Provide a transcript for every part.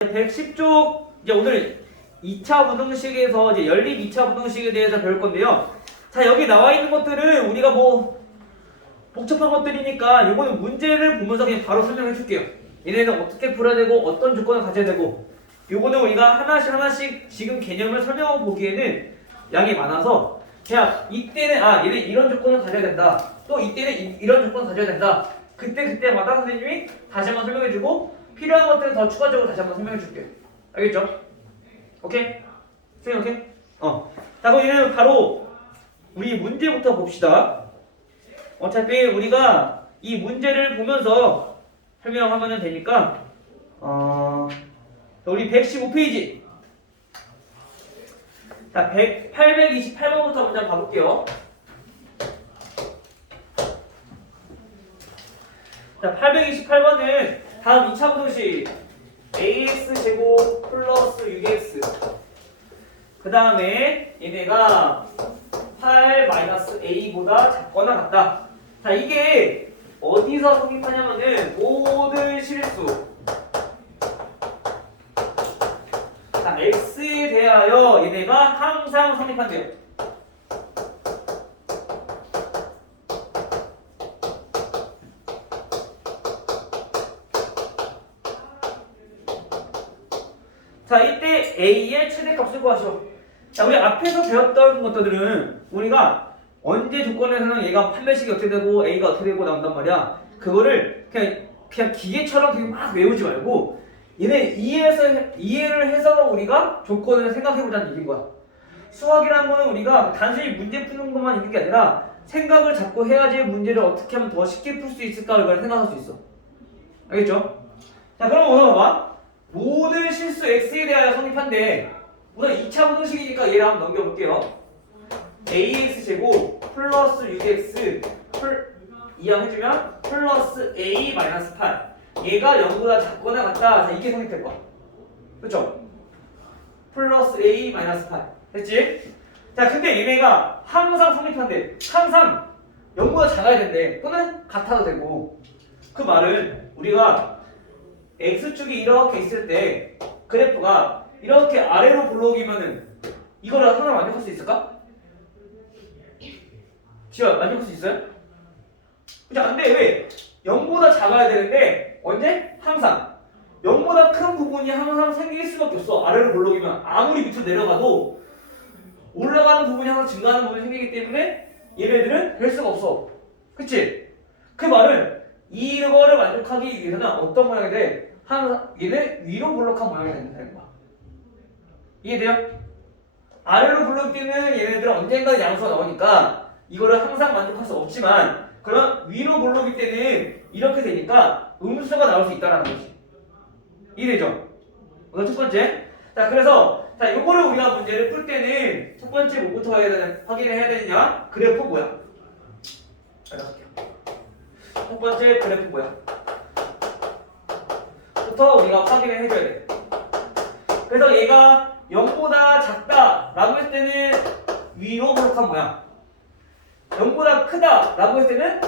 110쪽 이제 오늘 2차 부등식에서 이제 연립 2차 부등식에 대해서 배울 건데요. 자, 여기 나와 있는 것들은 우리가 뭐 복잡한 것들이니까 이거는 문제를 보면서 그냥 바로 설명해 줄게요. 얘네는 어떻게 풀어야 되고 어떤 조건을 가져야 되고 요거는 우리가 하나씩 지금 개념을 설명하고 보기에는 양이 많아서 그냥 이때는 얘네 이런 조건을 가져야 된다. 또 이때는 이런 조건을 가져야 된다. 그때마다 선생님이 다시 한번 설명해 주고 필요한 것들은 더 추가적으로 다시 한번 설명해 줄게요. 알겠죠? 오케이? 선생님 오케이? 자, 그럼 얘는 바로 우리 문제부터 봅시다. 어차피 우리가 이 문제를 보면서 설명하면 되니까 우리 115페이지 자, 828번부터 먼저 가볼게요. 자, 828번은 다음 2차 부등식 ax제곱 플러스 6x 그 다음에 얘네가 8 마이너스 a보다 작거나 같다. 자, 이게 어디서 성립하냐면은 모든 실수 자, x에 대하여 얘네가 항상 성립한대요. 자, 이때 a의 최대값을 구하시오. 자, 우리 앞에서 배웠던 것들은 우리가 언제 조건에서는 얘가 판별식이 어떻게 되고 a가 어떻게 되고 나온단 말이야. 그거를 그냥 기계처럼 그냥 막 외우지 말고 얘네 이해를 해서 우리가 조건을 생각해보자는 얘기인 거야. 수학이라는 거는 우리가 단순히 문제 푸는 것만 있는 게 아니라 생각을 자꾸 해야지 문제를 어떻게 하면 더 쉽게 풀 수 있을까 이걸 생각할 수 있어. 알겠죠? 자, 그럼 오늘 봐봐. 모든 실수 x에 대하여 성립한데 우선 2차 부등식이니까 얘를 한번 넘겨볼게요. ax제곱 플러스 6x 이항해주면 플러스 a 마이너스 8 얘가 0보다 작거나 같다. 자, 이게 성립될 거야. 그쵸? 플러스 a 마이너스 8 됐지? 자, 근데 얘네가 항상 성립한대. 항상 0보다 작아야 된대. 또는 같아도 되고. 그 말은 우리가 x축이 이렇게 있을 때 그래프가 이렇게 아래로 굴러오기면은 이거를 하나 만족할 수 있을까? 지금 만족할 수 있어요? 그치? 안 돼. 왜? 0보다 작아야 되는데 언제? 항상 0보다 큰 부분이 항상 생길 수밖에 없어. 아래로 굴러오기면 아무리 밑으로 내려가도 올라가는 부분이 항상 증가하는 부분이 생기기 때문에 얘네들은 될 수가 없어. 그치? 그 말은 이거를 만족하기 위해서는 어떤 모양이 돼? 항상 얘네 위로 블록한 모양이 된다는 거야. 이해돼요? 아래로 블록 때는 얘네들은 언젠가 양수가 나오니까 이거를 항상 만족할 수 없지만 그럼 위로 블록일 때는 이렇게 되니까 음수가 나올 수 있다는 거지. 이해되죠? 오늘 첫 번째. 자, 그래서 자, 요거를 우리가 문제를 풀 때는 첫 번째 뭐부터 확인을 해야 되느냐? 그래프 뭐야? 첫 번째 그래프 뭐야? 부터 우리가 확인을 해줘야 돼. 그래서 얘가 0보다 작다 라고 했을 때는 위로 블록한 모양, 0보다 크다 라고 했을 때는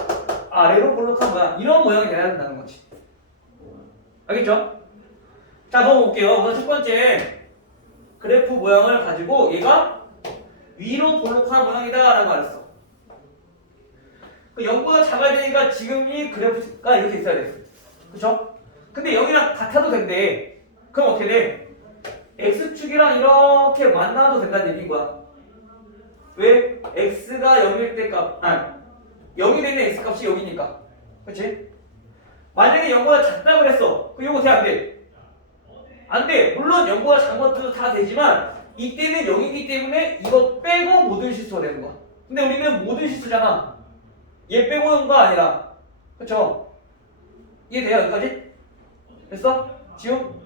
아래로 블록한 모양, 이런 모양이 돼야 된다는 거지. 알겠죠? 자, 그럼 볼게요. 우선 첫 번째 그래프 모양을 가지고 얘가 위로 블록한 모양이다 라고 말했어. 0보다 작아야 되니까 지금 이 그래프가 이렇게 있어야 돼. 그쵸? 근데 여기랑 같아도 된대. 그럼 어떻게 돼? x축이랑 이렇게 만나도 된다는 얘기인 거야. 왜? x가 0일 때 값, 0이 되는 x값이 여기니까. 그치? 만약에 0보다 작다 그랬어. 그럼 이거 돼, 안 돼? 안 돼. 물론 0보다 작은 것도 다 되지만 이때는 0이기 때문에 이거 빼고 모든 실수가 되는 거야. 근데 우리는 모든 실수잖아. 얘 빼고는 거 아니라. 그쵸? 이해돼요? 여기까지? 됐어? 지금?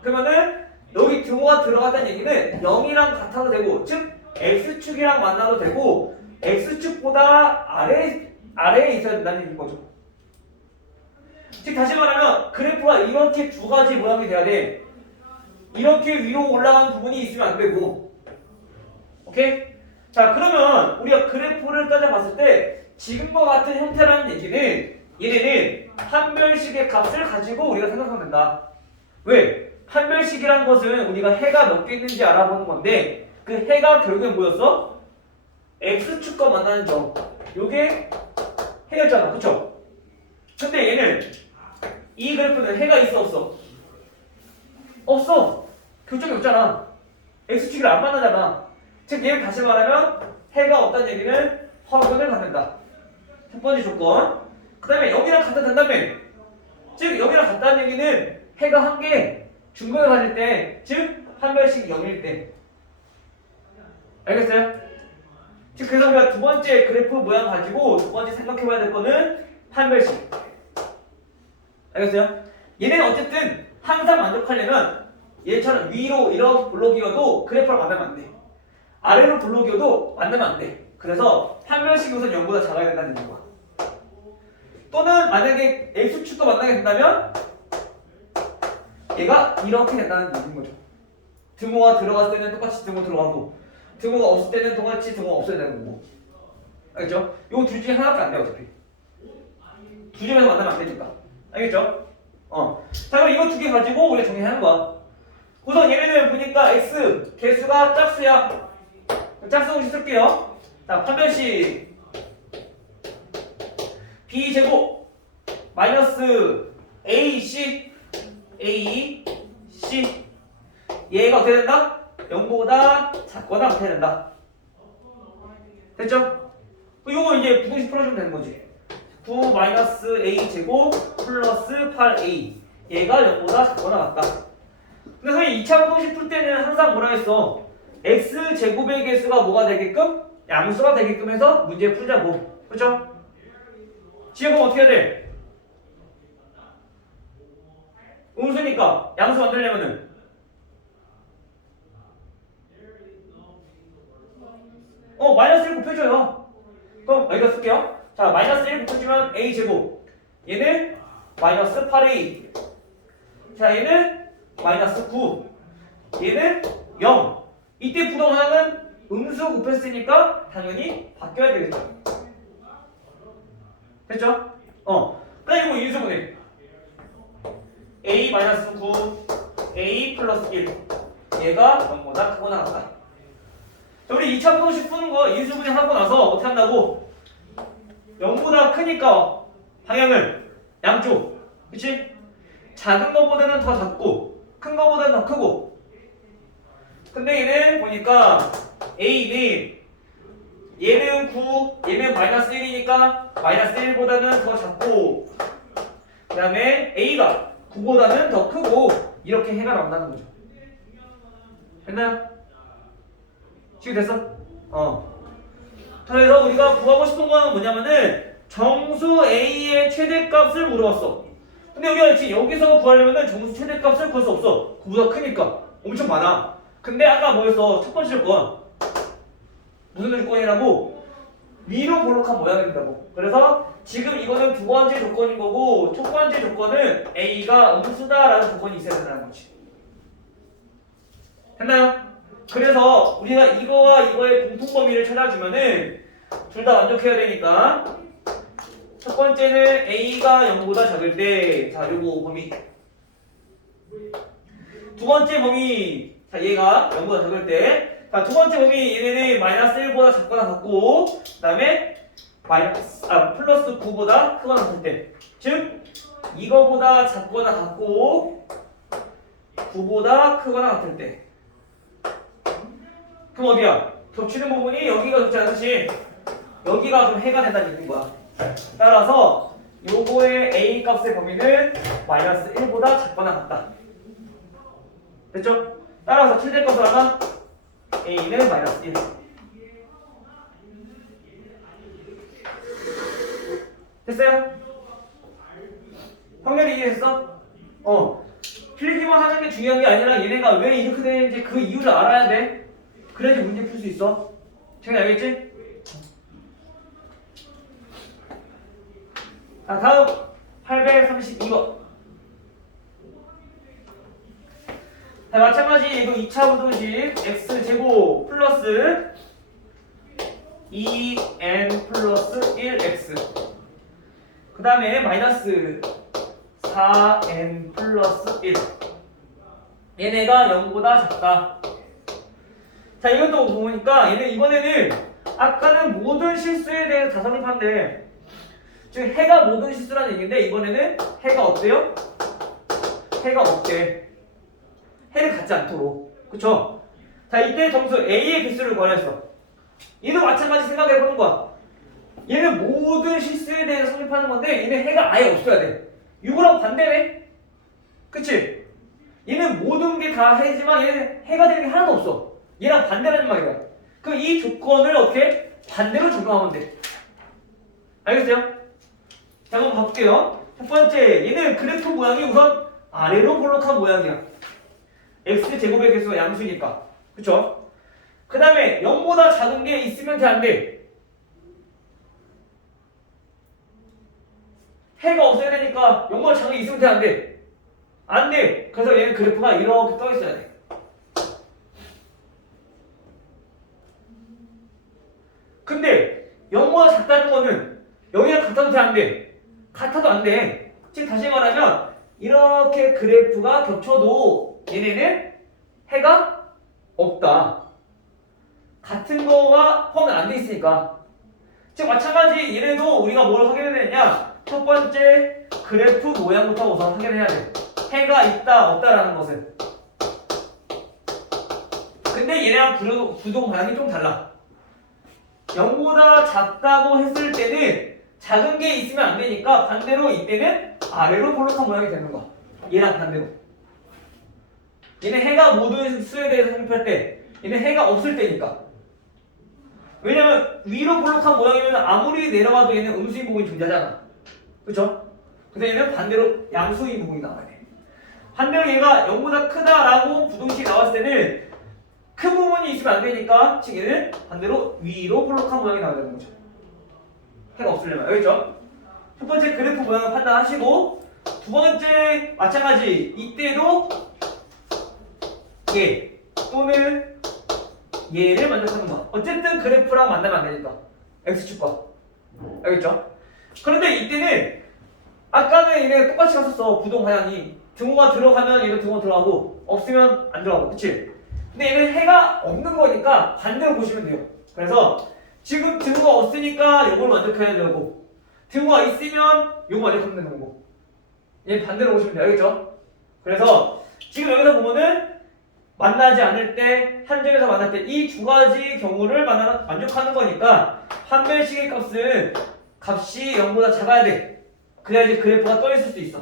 그러면은 여기 등호가 들어갔다는 얘기는 0이랑 같아도 되고, 즉 x축이랑 만나도 되고 x축보다 아래에 있어야 된다는 얘기인 거죠. 즉 다시 말하면 그래프가 이렇게 두 가지 모양이 돼야 돼. 이렇게 위로 올라가는 부분이 있으면 안 되고. 오케이? 자, 그러면 우리가 그래프를 따져봤을 때 지금과 같은 형태라는 얘기는 얘네는 판별식의 값을 가지고 우리가 생각하면 된다. 왜? X축이라는 것은 우리가 해가 몇 개 있는지 알아보는 건데 그 해가 결국엔 뭐였어? X축과 만나는 점. 요게 해였잖아. 그쵸? 근데 얘는 이 그래프는 해가 있어 없어? 없어. 교점이 없잖아. X축이랑 안 만나잖아. 즉 얘를 다시 말하면 해가 없다는 얘기는 허근을 갖는다. 첫 번째 조건. 그 다음에 여기랑 같다 된다며. 즉 여기랑 같다는 얘기는 해가 한 개 중간을 가질 때, 즉 한 별씩 0일 때. 알겠어요? 즉 그래서 우리가 두 번째 그래프 모양 가지고 두 번째 생각해봐야 될 거는 한 별씩. 알겠어요? 얘는 어쨌든 항상 만족하려면 얘처럼 위로 이렇게 블록이어도 그래프랑 만나면 안 돼. 아래로 블록이어도 만나면 안 돼. 그래서 한 별씩 우선 0보다 작아야 된다는 얘기야. 또는 만약에 X축도 만나게 된다면 얘가 이렇게 된다는 얘기인 거죠. 등호가 들어갔을 때는 똑같이 등호 들어가고 등호가 없을 때는 똑같이 등호가 없어야 되는 거고. 알겠죠? 요 둘 중에 하나밖에 안 돼 어차피. 두 점에서 만나면 안 되니까. 알겠죠? 자 그럼 이거 두 개 가지고 우리가 정리하는 거야. 우선 얘네들 보니까 X 개수가 짝수야. 짝수 공식 쓸게요. 자 판별식 B제곱 마이너스 AC 얘가 어떻게 된다? 0보다 작거나 어떻게 된다? 됐죠? 이거 이제 부등식 풀어주면 되는 거지. 9 마이너스 A 제곱 플러스 8A 얘가 0보다 작거나 같다. 근데 선생님 2차 부등식 풀 때는 항상 뭐라 했어? X 제곱의 개수가 뭐가 되게끔? 양수가 되게끔 해서 문제 풀자고. 그렇죠? 지금 그럼 어떻게 해야 돼? 음수니까 양수 만들려면은 마이너스 1 곱해줘요. 그럼 여기다 쓸게요. 자 마이너스 1 곱해주면 A 제곱 얘는 마이너스 8A 자 얘는 마이너스 9 얘는 0 이때 부동항은 음수 곱했으니까 당연히 바뀌어야 되겠죠. 됐죠? 그다음에 이거 인수분해 A 마이너스 9 A 플러스 1 얘가 0보다 크거나 같다. 자, 우리 2차 부등식 푸는 거 인수분해 하고 나서 어떻게 한다고? 0보다 크니까 방향을 양쪽 그치? 작은 거보다는 더 작고 큰 거보다는 더 크고 근데 얘는 보니까 A는 얘는 9 얘는 마이너스 1이니까 마이너스 1보다는 더 작고 그 다음에 A가 9보다는 더 크고 이렇게 해가 나온다는 거죠. 됐나요? 지금 됐어? 그래서 우리가 구하고 싶은 거는 뭐냐면은 정수 A의 최대값을 물어봤어. 근데 여기가 지금 여기서 구하려면은 정수 최대값을 구할 수 없어. 9보다 크니까 엄청 많아. 근데 아까 뭐였어? 첫 번째 조건 무슨 조건이라고? 위로 볼록한 모양이 된다고. 그래서 지금 이거는 두 번째 조건인 거고 첫 번째 조건은 A가 음수다라는 조건이 있어야 된다는 거지. 됐나요? 그래서 우리가 이거와 이거의 공통 범위를 찾아주면은 둘 다 만족해야 되니까 첫 번째는 A가 0보다 작을 때 자 요거 범위 두 번째 범위 자 얘가 0보다 작을 때 자 두 번째 범위 얘네는 마이너스 1보다 작거나 같고 그 다음에 플러스 9보다 크거나 같을 때 즉 이거보다 작거나 같고 9보다 크거나 같을 때 그럼 어디야? 겹치는 부분이 여기가 겹지 않듯이 여기가 그럼 해가 된다는 얘기인 거야. 따라서 요거의 A 값의 범위는 마이너스 1보다 작거나 같다. 됐죠? 따라서 최대값을 하나 A는 마이너스 1 됐어요? 확률이 이해했어? 필기만 하는 게 중요한 게 아니라 얘네가 왜 이렇게 되는지 그 이유를 알아야 돼. 그래야지 문제 풀 수 있어. 정리 알겠지? 자 다음 832번 자 마찬가지 이거 2차 부등식 x제곱 플러스 2n 플러스 1x 그 다음에 마이너스 4n 플러스 1 얘네가 0보다 작다. 자, 이것도 보니까 얘는 이번에는 아까는 모든 실수에 대해서 다 성립한데, 즉 해가 모든 실수라는 얘기인데 이번에는 해가 없대요? 해가 없대. 해를 갖지 않도록. 그쵸? 자, 이때 점수 A의 개수를 구하였어. 얘도 마찬가지 생각해보는 거야. 얘는 모든 실수에 대해서 성립하는 건데 얘는 해가 아예 없어야 돼. 이거랑 반대네? 그치? 얘는 모든 게 다 해지만 얘는 해가 되는 게 하나도 없어. 얘랑 반대라는 말이야. 그럼 이 조건을 어떻게? 반대로 적용하면 돼. 알겠어요? 자, 그럼 볼게요. 첫 번째, 얘는 그래프 모양이 우선 아래로 볼록한 모양이야. x제곱의 개수가 양수니까. 그쵸? 그 다음에 0보다 작은 게 있으면 돼, 안 돼? 해가 없어야 되니까 0보다 작은 게 있으면 돼, 안 돼? 안 돼! 그래서 얘는 그래프가 이렇게 떠 있어야 돼. 근데 0보다 작다는 거는 여기랑 같아도 돼, 안 돼? 같아도 안 돼. 즉 다시 말하면 이렇게 그래프가 겹쳐도 얘네는 해가 없다. 같은 거가 포함이 안 돼 있으니까. 즉 마찬가지 얘네도 우리가 뭘 확인해야 되느냐? 첫 번째 그래프 모양부터 우선 확인해야 돼. 해가 있다 없다라는 것을. 근데 얘네랑 구도 방향이 좀 달라. 0보다 작다고 했을 때는 작은 게 있으면 안 되니까 반대로 이때는 아래로 볼록한 모양이 되는 거야. 얘랑 반대로. 얘는 해가 모든 수에 대해서 성립할 때 얘는 해가 없을 때니까. 왜냐면 위로 볼록한 모양이면 아무리 내려가도 얘는 음수인 부분이 존재하잖아. 그쵸? 근데 얘는 반대로 양수인 부분이 나와야 돼. 반대로 얘가 0보다 크다라고 부동식이 나왔을 때는 큰 부분이 있으면 안 되니까 즉 얘는 반대로 위로 볼록한 모양이 나와야 되는 거죠. 해가 없으려면. 알겠죠? 첫 번째 그래프 모양을 판단하시고 두 번째 마찬가지 이때도 얘 또는 얘를 만족하는 거야. 어쨌든 그래프랑 만나면 안 되니까 x축과. 알겠죠? 그런데 이때는 아까는 얘네 똑같이 갔었어. 부동 방향이 등호가 들어가면 얘는 등호 들어가고 없으면 안 들어가고. 그치? 근데 얘는 해가 없는 거니까 반대로 보시면 돼요. 그래서 지금 등호가 없으니까 이걸 만족해야 되고 등호가 있으면 이거 만족하면 되는 거고 얘 반대로 보시면 돼요. 알겠죠? 그래서 지금 여기서 보면은 만나지 않을 때, 한 점에서 만날 때 이 두 가지 경우를 만족하는 거니까 판별식의 값이 0보다 작아야 돼. 그래야지 그래프가 떠 있을 수 있어.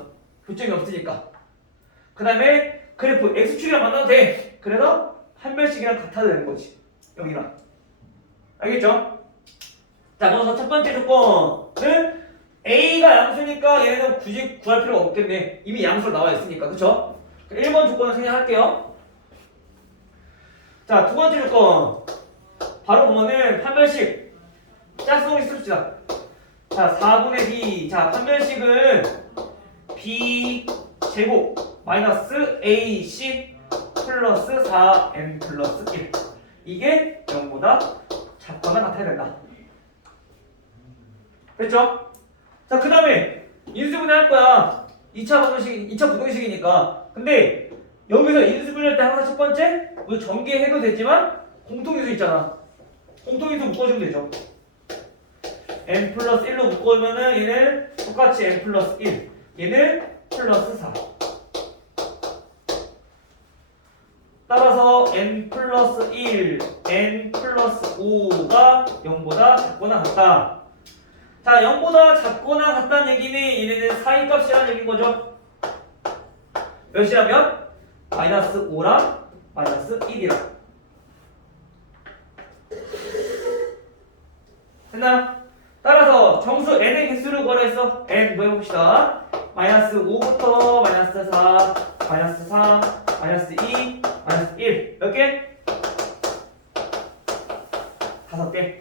교점이 없으니까. 그 다음에 그래프 x축이랑 만나도 돼. 그래서 판별식이랑 같아도 되는 거지. 여기랑. 알겠죠? 자, 그래서 첫 번째 조건은 A가 양수니까 얘네는 굳이 구할 필요가 없겠네. 이미 양수로 나와 있으니까. 그쵸? 1번 조건을 생략할게요. 자, 두 번째 조건. 바로 보면은 판별식. 짝수를 씁시다. 자, 4분의 b. 자, 판별식은 b 제곱 마이너스 ac 플러스 4n 플러스 1. 이게 0보다 작거나 같아야 된다. 됐죠? 자, 그 다음에 인수분해 할 거야. 2차 부동식이니까. 근데 여기서 인수분해할 때 항상 첫 번째 뭐 전개해도 되지만 공통인수 있잖아. 공통인수 묶어주면 되죠. n 플러스 1로 묶어주면은 얘는 똑같이 n 플러스 1. 얘는 플러스 4. 따라서 n 플러스 1, n 플러스 5가 0보다 작거나 같다. 자, 0보다 작거나 같다는 얘기는 얘네는 사이값이라는 얘기인 거죠. 몇이라면? 마이너스 5랑 마이너스 1이랑. 됐나요? 따라서 정수 n의 개수를 구하랬어. n 뭐 해봅시다. 마이너스 5부터 마이너스 4, 마이너스 3, 마이너스 2, 마이너스 1. 몇 개? 5개.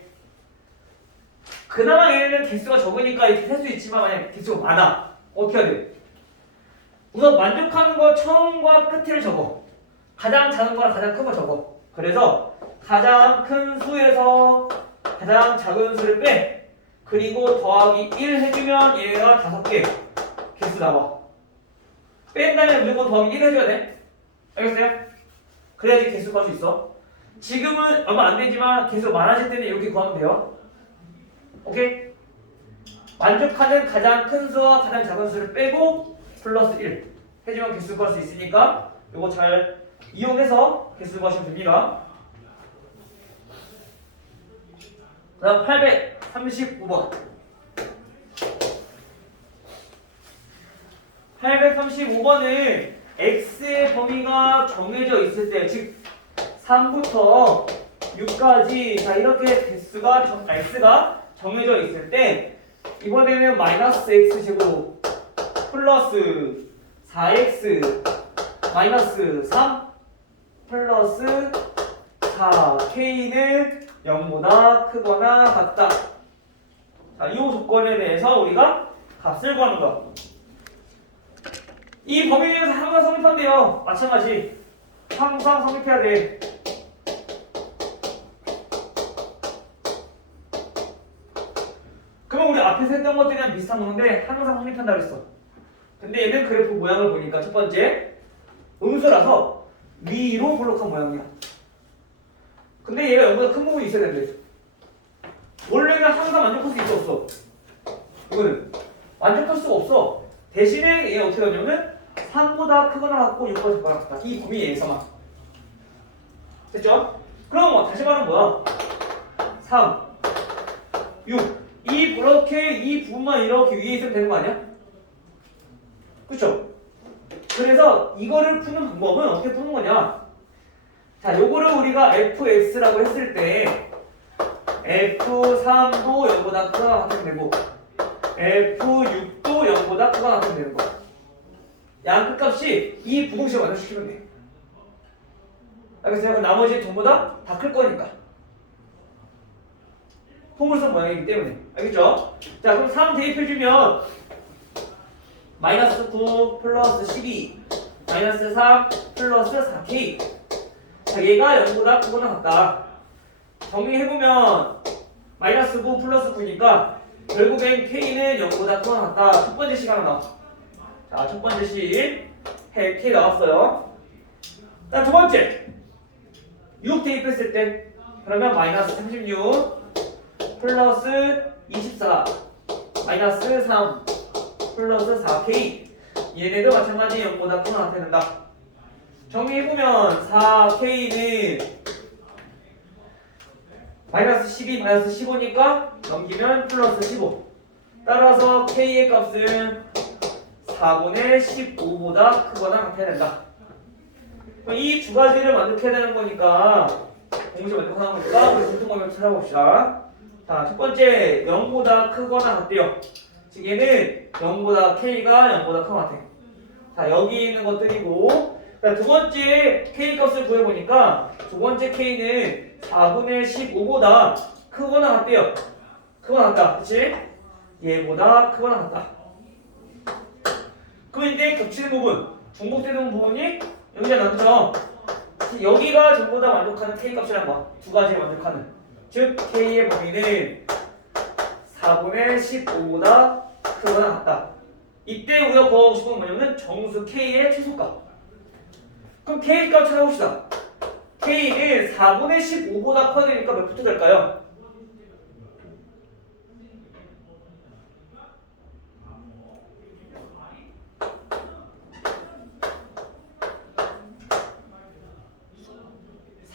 그나마 얘네는 개수가 적으니까 이렇게 셀 수 있지만 만약 개수가 많아. 어떻게 해야 돼? 우선 만족하는 거 처음과 끝을 적어. 가장 작은 거랑 가장 큰 거 적어. 그래서 가장 큰 수에서 가장 작은 수를 빼. 그리고 더하기 1 해주면 얘가 5개 개수 나와. 뺀 다음에 무조건 더하기 1 해줘야 돼. 알겠어요? 그래야지 개수 구할 수 있어. 지금은 얼마 안 되지만 개수 많아질 때는 이렇게 구하면 돼요. 오케이? 만족하는 가장 큰 수와 가장 작은 수를 빼고 플러스 1 해주면 개수 구할 수 있으니까 이거 잘 이용해서 개수 구하시면 됩니다. 그 다음 835번 835번은 x의 범위가 정해져 있을 때, 즉 3부터 6까지 자 이렇게 개수가 x가 정해져 있을 때 이번에는 마이너스 x제곱 플러스 4x 마이너스 3 플러스 4k는 0보다 크거나 같다. 자, 이 조건에 대해서 우리가 값을 구하는 거. 이 범위 내에서 항상 성립한대요. 마찬가지. 항상 성립해야 돼. 그러면 우리 앞에서 했던 것들이랑 비슷한 건데 항상 성립한다고 했어. 근데 얘는 그래프 모양을 보니까 첫 번째 음수라서 위로 볼록한 모양이야. 근데 얘가 여기보다 큰 부분이 있어야 된대. 원래는 항상 만족할 수 있어 없어? 이거는 만족할 수가 없어. 대신에 얘가 어떻게 하냐면 3보다 크거나 같고 6보다 작거나 같다. 이 범위 내에서만. 됐죠? 그럼 뭐 다시 말하면 뭐야? 3, 6 이렇게 이 부분만 이렇게 위에 있으면 되는 거 아니야? 그쵸? 그래서 이거를 푸는 방법은 어떻게 푸는 거냐? 자, 요거를 우리가 fx라고 했을 때 f3도 0보다 크거나 같으면 되고 f6도 0보다 크거나 같으면 되는 거야. 양 끝값이 이 부동식을 완성시키면 돼. 알겠어요? 그럼 나머지 전부다 다 클 거니까. 포물선 모양이기 때문에. 알겠죠? 자, 그럼 3 대입해주면 마이너스 9 플러스 12 마이너스 3 플러스 4k. 자, 얘가 0보다 크거나 같다. 정리해보면 마이너스 9 플러스 9니까 결국엔 k는 0보다 크거나 같다. 첫 번째 식 하나 나와. 자, 첫 번째 식 k 나왔어요. 자, 두 번째 6 대입했을 때 그러면 마이너스 36 플러스 24 마이너스 3 플러스 4k. 얘네도 마찬가지 0보다 크거나 같아야 된다. 정리해보면 4k는 마이너스 12 마이너스 15니까 넘기면 플러스 15. 따라서 k의 값은 4분의 15보다 크거나 같아야 된다. 이 두 가지를 만족해야 되는 거니까 공식 만족하는 거니까 우리 공통범위를 찾아봅시다. 자, 첫 번째 0보다 크거나 같대요. 즉 얘는 0보다 k가 0보다 크거나 같아. 자, 여기 있는 것들이고, 자, 두 번째 k 값을 구해보니까 두 번째 k는 4분의 15보다 크거나 같대요. 크거나 같다. 그치? 얘보다 크거나 같다. 그럼 이제 겹치는 부분, 중복되는 부분이 여기잖아. 그죠? 여기가 전부 다 만족하는 k 값이란 거야. 두 가지 만족하는. 즉 k의 범위는 4분의 15보다 크거나 같다. 이때 우리가 구하고 싶은 건 뭐냐면 정수 k의 최소값. 그럼 k 값 찾아봅시다. k는 4분의 15보다 커야 되니까 몇 부터 될까요?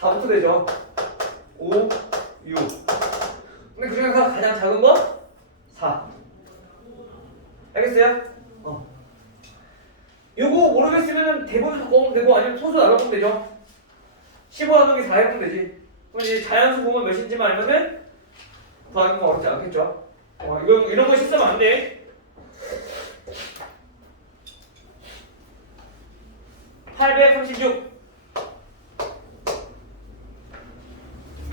부터 되죠. 5, 6. 근데 그 중에서 가장 작은 거? 4. 알겠어요? 요거 모르겠으면 대본을 바꿔보면 되고 아니면 소수 나눠보면 되죠. 15 나누기 4 해보면 되지. 그럼 이제 자연수 보면 몇인지만 알면은 구하는 건 어렵지 않겠죠. 이런 거 실수하면 안 돼. 836.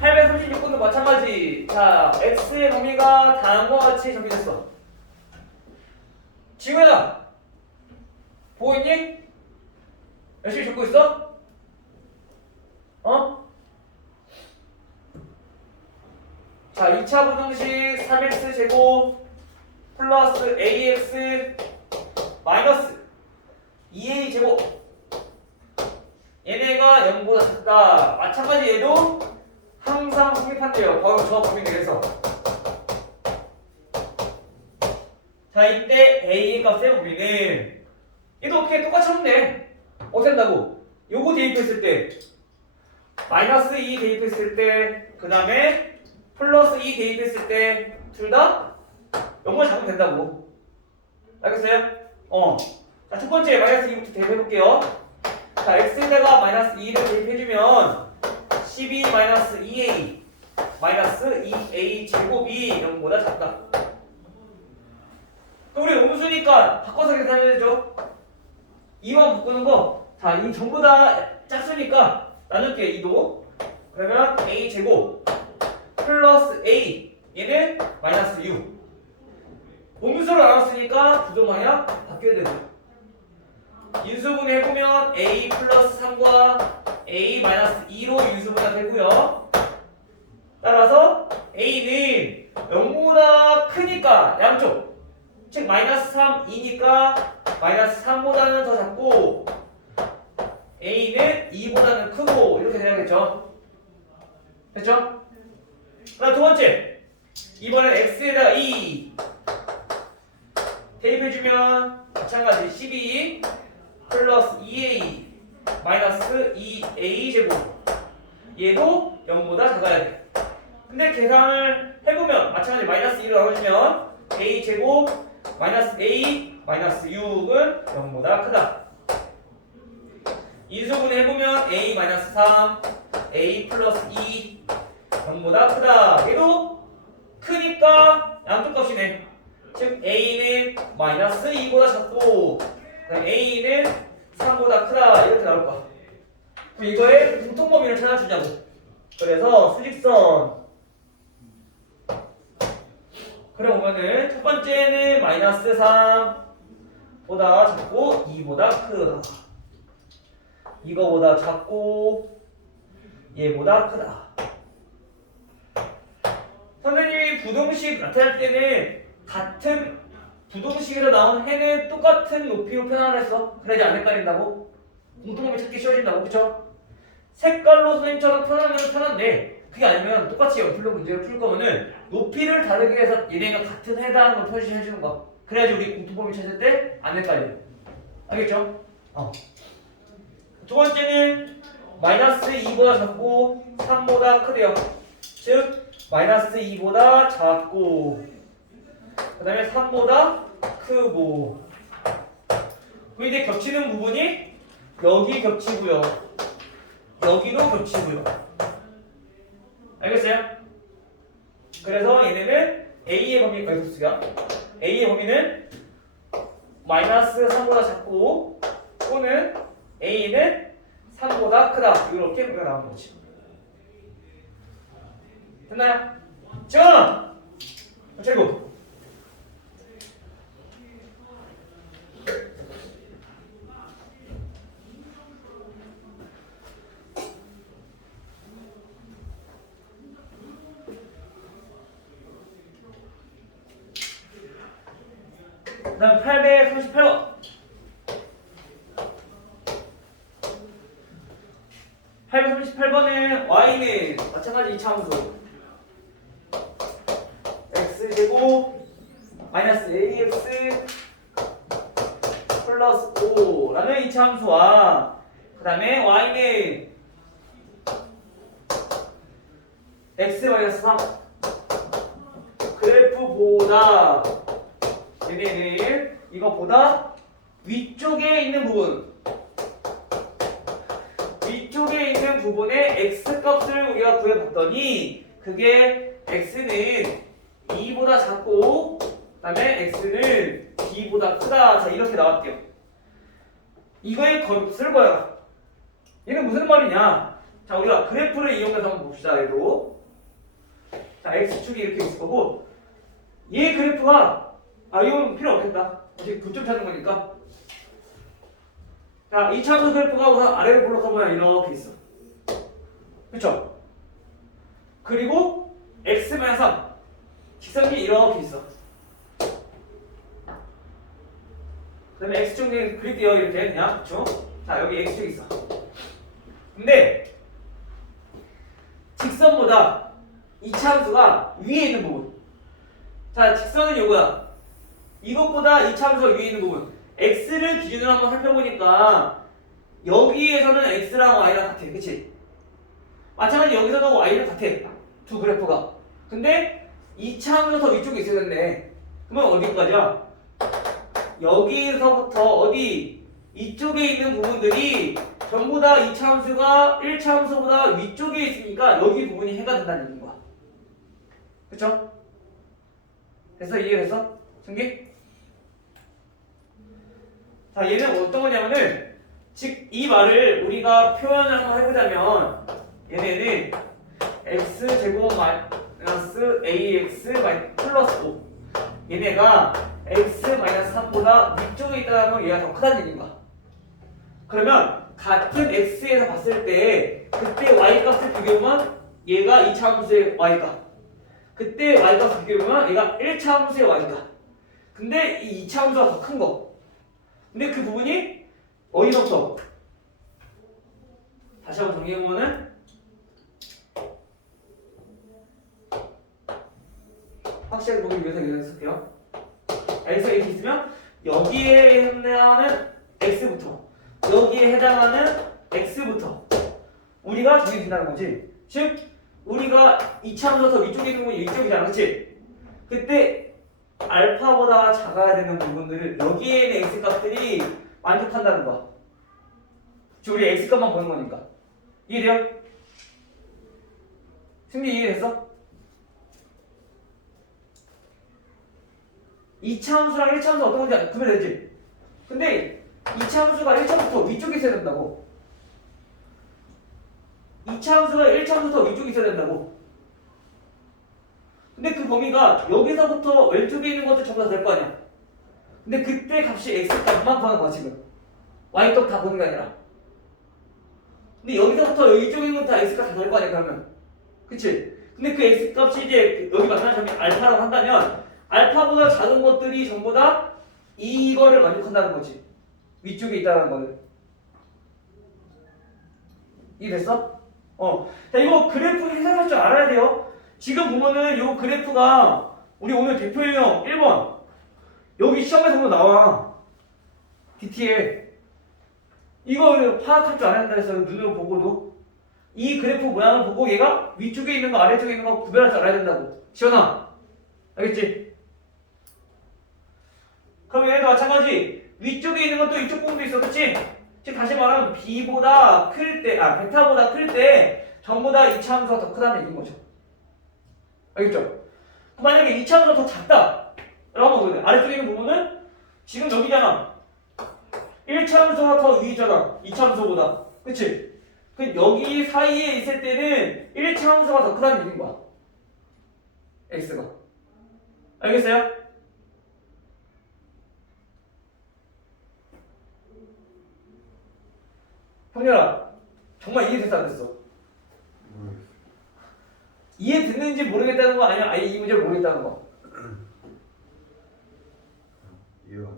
836번도 마찬가지. 자, x의 범위가 다음과 같이 정리됐어. 지우야, 보고 있니? 열심히 적고 있어? 자, 2차 부등식 3x 제곱 플러스 ax 마이너스 2a 제곱 얘네가 0보다 작다. 마찬가지 얘도 항상 성립한대요. 바로 저 범위 내에서. 자, 이때 A 값의 범위는 얘도 어떻게 똑같이 하면 돼. 어떻게 한다고? 요거 대입했을 때 마이너스 2 대입했을 때 그 다음에 플러스 2 대입했을 때 둘 다 0을 잡으면 된다고. 알겠어요? 자, 첫 번째 마이너스 2부터 대입해볼게요. 자, x에다가 마이너스 2를 대입해주면 12 마이너스 2a 마이너스 2a 제곱이 0보다 작다. 우리 음수니까 바꿔서 계산해야 되죠. 2만 바꾸는 거. 자, 이 전부 다 짝수니까 나눌게 2도. 그러면 a 제곱 플러스 a 얘는 마이너스 6. 음수로 나눴으니까 부동방향 바뀌어야 되죠. 인수분해 해보면 a 플러스 3과 a 마이너스 2로 인수분해가 되고요. 따라서 a는 0보다 크니까 양쪽 즉 마이너스 3, 2니까 마이너스 3보다는 더 작고 a는 2보다는 크고 이렇게 돼야겠죠. 됐죠? 그다음 두 번째 이번엔 x에다가 2 대입해주면 마찬가지 12 플러스 2a 마이너스 2a 제곱 얘도 0보다 작아야 돼. 근데 계산을 해보면 마찬가지 마이너스 2로 나눠주면 a 제곱 마이너스 a 마이너스 6은 0보다 크다. 인수분해 해보면 a 마이너스 3 a 플러스 2 0보다 크다. 얘도 크니까 양쪽 값이네. 즉 a는 마이너스 2보다 작고 a는 3보다 크다. 이렇게 나올 거야. 그럼 이거의 공통범위를 찾아주자고. 그래서 수직선 그래 보면은 첫 번째는 마이너스 3보다 작고 2보다 크다. 이거보다 작고 얘보다 크다. 선생님이 부동식 나타낼 때는 같은 부동식에서 나온 해는 똑같은 높이로 표현을 했어. 그래야지 안 헷갈린다고. 공통범위 찾기 쉬워진다고. 그쵸? 색깔로 선생님처럼 표현하면 편한데 그게 아니면 똑같이 연필로 문제를 풀 거면은 높이를 다르게 해서 얘네가 같은 해다라는 걸 표시해 주는 거야. 그래야지 우리 공통범위 찾을 때 안 헷갈려. 알겠죠? 두 번째는 마이너스 2보다 작고 3보다 크대요. 즉 마이너스 2보다 작고 그 다음에 3보다 크고 근데 겹치는 부분이 여기 겹치고요. 여기도 겹치고요. 알겠어요? 그래서 얘네는 A의 범위가 있었어요. A의 범위는 마이너스 3보다 작고 또는 A는 3보다 크다. 이렇게 범위가 나온 거지. 됐나요? 자, 그리고 그다음 838번. 838번은 y는 마찬가지 이차함수 x제곱 마이너스 ax 플러스 5라는 이차함수와 그 다음에 y는 x 마이너스 3 그래프보다 얘네는 이거보다 위쪽에 있는 부분 위쪽에 있는 부분의 x값을 우리가 구해봤더니 그게 x는 2보다 작고 그 다음에 x는 b보다 크다. 자 이렇게 나왔대요. 이거의 값을 구해라. 얘는 무슨 말이냐. 자 우리가 그래프를 이용해서 한번 봅시다. 얘도 자 x축이 이렇게 있을 거고 얘 그래프가 이건 필요 없겠다. 어차피 분점 찾는 거니까. 자, 이 차함수 그래프가 우선 아래로 볼록하면 이렇게 있어. 그쵸? 그리고 x-3 직선이 이렇게 있어. 그 다음에 x축 그릴게요. 이렇게 그냥. 그쵸? 자, 여기 x축 있어. 근데 직선보다 이차함수가 위에 있는 부분. 자, 직선은 요거야. 이것보다 이차함수가 위에 있는 부분. x를 기준으로 한번 살펴보니까 여기에서는 x랑 y랑 같아. 그치? 마찬가지 여기서도 y랑 같아. 두 그래프가. 근데 이차함수가 더 위쪽에 있어야 되는데 그러면 어디까지야? 여기서부터 어디 이쪽에 있는 부분들이 전부 다 2차 함수가 1차 함수보다 위쪽에 있으니까 여기 부분이 해가 된다는 얘기인 거야. 그쵸? 됐어? 이해됐어? 승기? 자, 얘는 어떤 거냐면은 즉 이 말을 우리가 표현을 한번 해보자면 얘네는 x제곱 마이너스 ax 플러스 5 얘네가 x 마이너스 3보다 위쪽에 있다는 건 얘가 더 크다는 얘기인 거야. 그러면 같은 x에서 봤을 때 그때 y 값을 비교해보면 얘가 2차 함수의 y값, 그때 y 값을 비교해보면 얘가 1차 함수의 y값. 근데 이 2차 함수가 더 큰 거. 근데 그 부분이 어디서부터? 다시 한번 정리해보면은 확실하게 보기 위해서 얘기했을게요. 여기서 이렇게 있으면 여기에 해당하는 x부터 여기에 해당하는 x부터 우리가 정해진다는 거지. 즉 우리가 2차 함수가 더 위쪽에 있는 부분이 이쪽이잖아. 그치? 그때 알파보다 작아야 되는 부분들을 여기에 있는 x값들이 만족한다는 거야. 즉 우리 x값만 보는 거니까. 이해돼요? 승리 이해됐어? 2차 함수랑 1차 함수 어떤 건지 구별 되지? 근데 2차 함수가 1차부터 위쪽에 있어야 된다고. 2차 함수가 1차부터 위쪽에 있어야 된다고. 근데 그 범위가 여기서부터 왼쪽에 있는 것도 전부 다 될 거 아니야. 근데 그때 값이 x값만 구하는 거야 지금. y값 다 보는 게 아니라. 근데 여기서부터 여기 쪽에 있는 것도 다 x값 다 될 거 아니야 그러면. 그치? 근데 그 x값이 이제 여기 만나는 점이 알파라고 한다면 알파보다 작은 것들이 전부 다 이거를 만족한다는 거지. 위쪽에 있다는 거는. 이해됐어? 자, 이거 그래프 해석할 줄 알아야 돼요. 지금 보면은 이 그래프가 우리 오늘 대표 유형 1번 여기 시험에서도 나와. DTL 이거 파악할 줄 알아야 된다 해서 눈으로 보고도 이 그래프 모양을 보고 얘가 위쪽에 있는 거 아래쪽에 있는 거 구별할 줄 알아야 된다고. 시원아 알겠지? 그럼 얘도 마찬가지 위쪽에 있는 것도 이쪽 부분도 있어. 그치? 즉 다시 말하면 b보다 클 때, 베타보다 클 때 전부 다 2차 함수가 더 크다는 얘기인 거죠. 알겠죠? 만약에 2차 함수가 더 작다 라고 보면 아래쪽에 있는 부분은 지금 여기잖아. 1차 함수가 더 위잖아 2차 함수보다. 그치? 그 여기 사이에 있을 때는 1차 함수가 더 크다는 얘기인 거야. x가. 알겠어요? 형렬아 정말 이해됐어 안 됐어? 이해됐는지 모르겠다는 거 아니야? 아예 이 문제를 모르겠다는 거? 이해가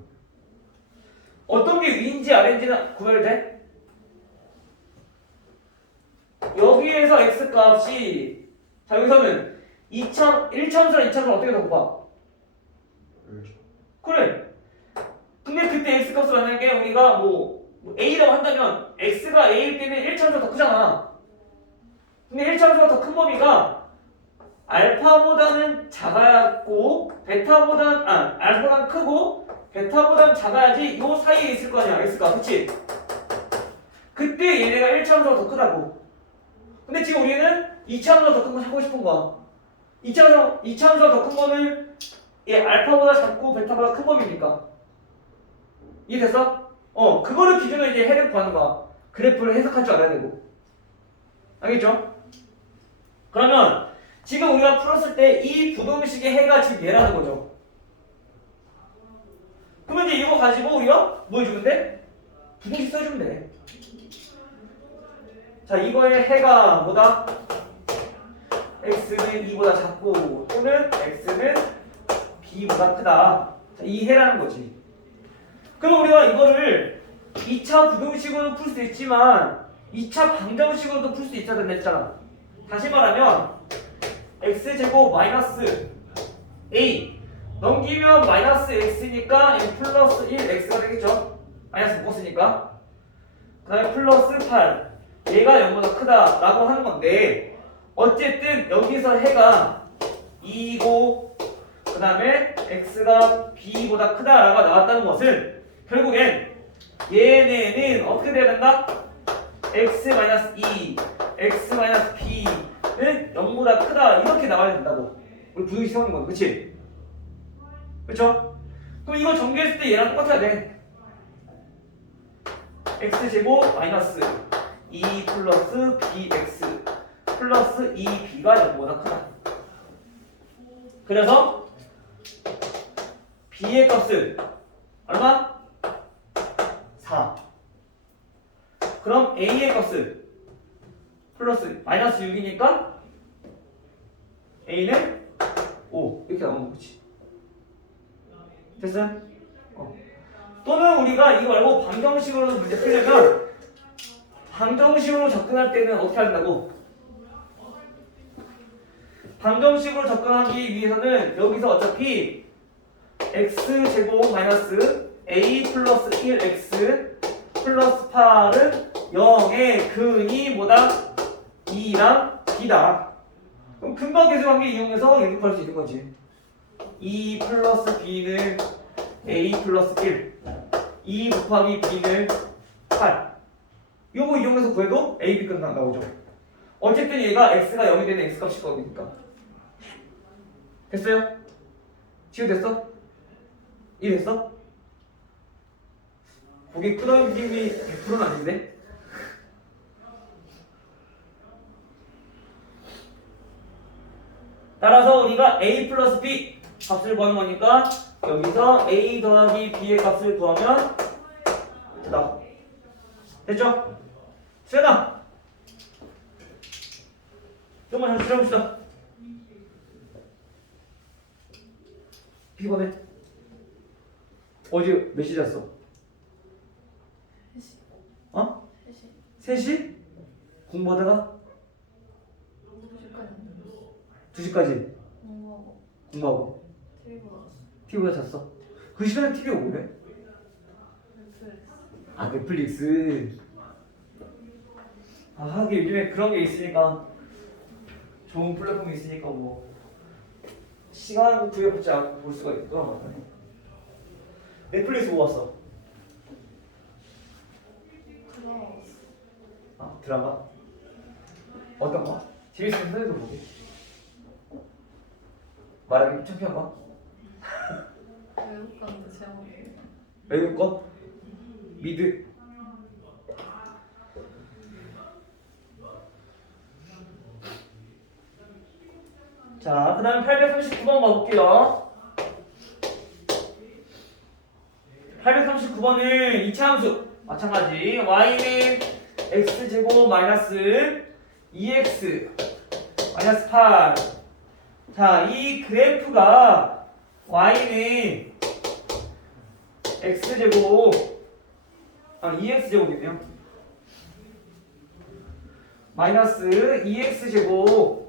어떤 게 위인지 아래인지는 구별돼? 여기에서 x값이 자 여기서는 1차 함수랑 2차 함수를 어떻게 덮어? 그래. 근데 그때 x값을 만약에 우리가 뭐 a라고 한다면 x가 a일 때는 1차 함수가 더 크잖아. 근데 1차 함수가 더 큰 범위가 알파보다는 작았고 베타보다는 알파보다는 크고 베타보다는 작아야지 이 사이에 있을 거 아니야 x가. 그치? 그때 얘네가 1차 함수가 더 크다고. 근데 지금 우리는 2차 함수가 더 큰 거 찾고 싶은 거야. 2차 함수가 더 큰 거는 얘 알파보다 작고 베타보다 큰 범위니까. 이해됐어? 그거를 기준으로 이제 해를 구하는 거야. 그래프를 해석할 줄 알아야 되고. 알겠죠? 그러면 지금 우리가 풀었을 때 이 부동식의 해가 지금 얘라는 거죠. 그러면 이제 이거 가지고 우리가 뭐 해주면 돼? 부동식 써주면 돼. 자, 이거의 해가 뭐다? x는 2보다 작고 또는 x는 b보다 크다. 자, 이 해라는 거지. 그럼 우리가 이거를 2차 부동식으로 풀 수 있지만 2차 방정식으로도 풀 수 있어야 된다 했잖아. 다시 말하면 x제곱 마이너스 a 넘기면 마이너스 x니까 이 플러스 1x가 되겠죠. 마이너스 묶었으니까. 그 다음에 플러스 8 얘가 0보다 크다 라고 하는 건데 어쨌든 여기서 해가 2고 그 다음에 x가 b보다 크다 라고 나왔다는 것은 결국엔 얘네는 어떻게 돼야 된다? x-2 x-b는 0보다 크다 이렇게 나와야 된다고 우리 부등식 세우는 건 그치? 그쵸? 그럼 이거 전개했을 때 얘랑 똑같아야 돼. x제곱 마이너스 2 플러스 bx 플러스 2b가 0보다 크다. 그래서 b의 값은 얼마? 4. 그럼 a의 값은 플러스 마이너스 6이니까 a는 5 이렇게 나오는 거지. 됐어요? 또는 우리가 이거 말고 방정식으로 문제 풀려면 방정식으로 접근할 때는 어떻게 한다고? 방정식으로 접근하기 위해서는 여기서 어차피 x제곱 마이너스 a 플러스 1x 플러스 8은 0의 근이 뭐다? 2랑 b다. 그럼 근방 계수관계 이용해서 예습할 수 있는 거지. 2 플러스 b는 a 플러스 1 2 곱하기 b는 8 요거 이용해서 구해도 a, b 값 나오죠. 어쨌든 얘가 x가 0이 되는 x값일 거니까. 됐어요? 지우됐어? 이해됐어? 고개 끄덕임이 100%는 아닌데? 따라서 우리가 a 플러스 b 값을 구하는 거니까 여기서 a 더하기 b의 값을 구하면 됐다. 됐죠? 수연아! 좀만 잘 들어봅시다. 피곤해? 어제 몇 시 잤어? 3시. 어? 3시. 3시? 공부하다가? 2시까지. 2시까지? 공부하고 공부하고? TV 보다 왔어. TV보다 잤어? 그 시간에 TV가 뭐래? 넷플릭스. 아 넷플릭스. 아 하긴 요즘에 그런 게 있으니까 좋은 플랫폼이 있으니까 뭐 시간 구애받지 않고 볼 수가 있구나. 넷플릭스 뭐 봤어? 드라마 봤어. 아 드라마? 어떤 거? 재밌으면 선생님도 보게. 말하기 창피한 거? 외국 가는데 제목이. 외국 거? 미드? 자, 그 다음에 839번 가볼게요. 839번은 2차 함수 마찬가지 y는 x제곱 마이너스 2x 마이너스 8. 자, 이 그래프가 y는 x제곱 2x제곱이네요. 마이너스 2x제곱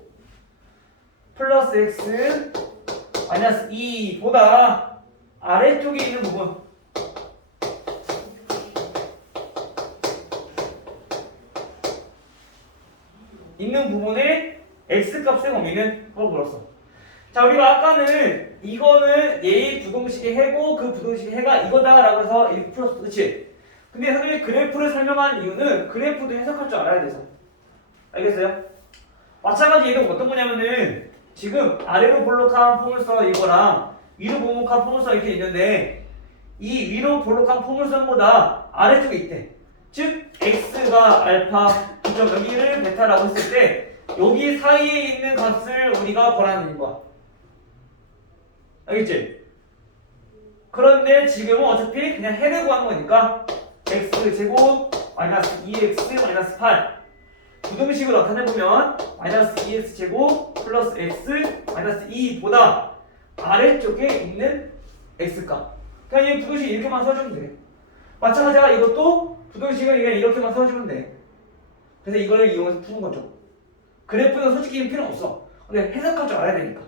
플러스 x 마이너스 2보다 아래쪽에 있는 부분 있는 부분에 x값의 범위는 하고 물었어. 자, 우리가 아까는 이거는 얘의 부동식의 해고 그 부동식의 해가 이거다라고 해서 이렇게 풀었어. 그치? 근데 선생님이 그래프를 설명한 이유는 그래프도 해석할 줄 알아야 돼서. 알겠어요? 마찬가지 얘도 어떤 거냐면은 지금 아래로 볼록한 포물선 이거랑 위로 볼록한 포물선 이렇게 있는데 이 위로 볼록한 포물선보다 아래쪽에 있대. 즉 x가 알파, 여기를 베타라고 했을 때 여기 사이에 있는 값을 우리가 구하는 거야. 알겠지? 그런데 지금은 어차피 그냥 해를 구하는 거니까 x제곱 마이너스 2x 마이너스 8 부등식으로 나타내보면 마이너스 2x제곱 플러스 x 마이너스 2보다 아래쪽에 있는 x값. 그냥 이 부등식 이렇게만 써주면 돼. 마찬가지로 이것도 부등식은 그냥 이렇게만 써주면 돼. 그래서 이걸 이용해서 푸는 거죠. 그래프는 솔직히 필요 없어. 근데 해석할 줄 알아야 되니까.